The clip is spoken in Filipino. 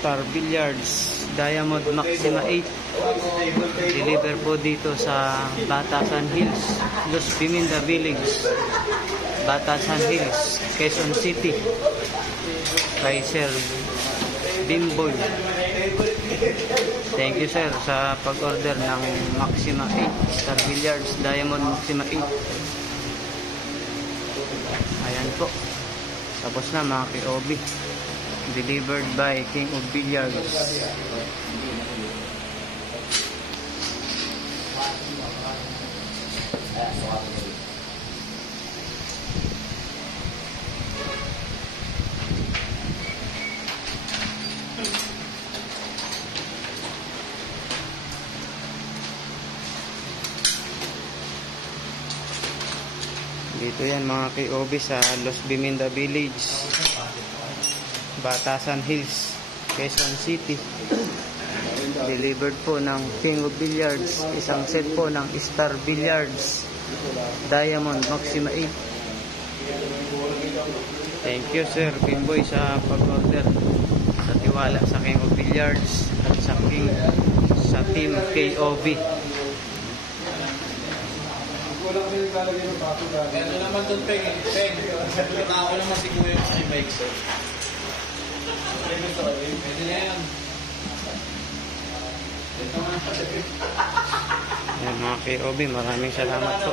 Star Billiards Diamond Maxima 8. Deliver po dito sa Batasan Hills, Los Biminda Village, Batasan Hills, Quezon City, kay Sir Bimboy. Thank you sir sa pag-order ng Maxima 8 Star Billiards Diamond Maxima 8. Ayan po, tapos na mga KOB. Delivered by King of Billiards. Dito yan mga KOB sa Los Biminda Village, Batasan Hills, Quezon City. Delivered po ng King of Billiards, isang set po ng Star Billiards Diamond Maxima 8. Thank you sir Bimboy sa pag-order, sa tiwala sa King of Billiards at sa team KOB. Ano naman doon, Peng? Ako naman siguro yung si Mike, sir. Pwede na yan. Yan mga KOB, maraming salamat po.